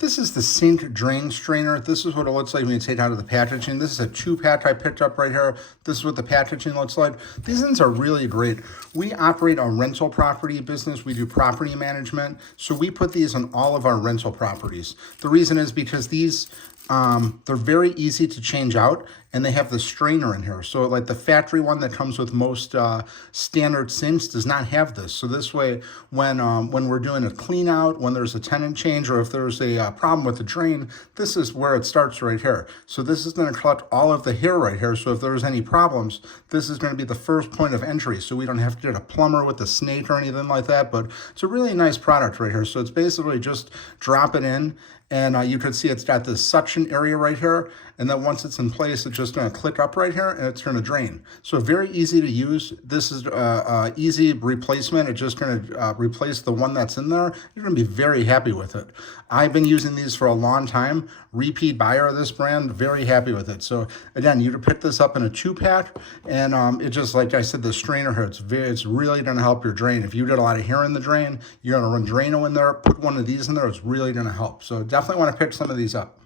This is the sink drain strainer. This is what it looks like when you take it out of the packaging. This is a 2-pack I picked up right here. This is what the packaging looks like. These things are really great. We operate a rental property business. We do property management. So we put these on all of our rental properties. The reason is because these, they're very easy to change out, and they have the strainer in here. So like the factory one that comes with most standard sinks does not have this. So this way, when we're doing a clean out, when there's a tenant change, or if there's a problem with the drain, this is where it starts right here. So this is going to collect all of the hair right here. So if there's any problems, this is going to be the first point of entry. So we don't have to get a plumber with a snake or anything like that. But it's a really nice product right here. So it's basically just drop it in, and you could see it's got this suction area right here. And then once it's in place, it's just going to click up right here and it's going to drain. So very easy to use. This is easy replacement. It's just going to replace the one that's in there. You're going to be very happy with it. I've been using these for a long time. Repeat buyer of this brand, very happy with it. So again, you can pick this up in a 2-pack, and it just, like I said, the strainer here, it's really going to help your drain. If you get a lot of hair in the drain, you're going to run Drano in there, put one of these in there, it's really going to help. So definitely want to pick some of these up.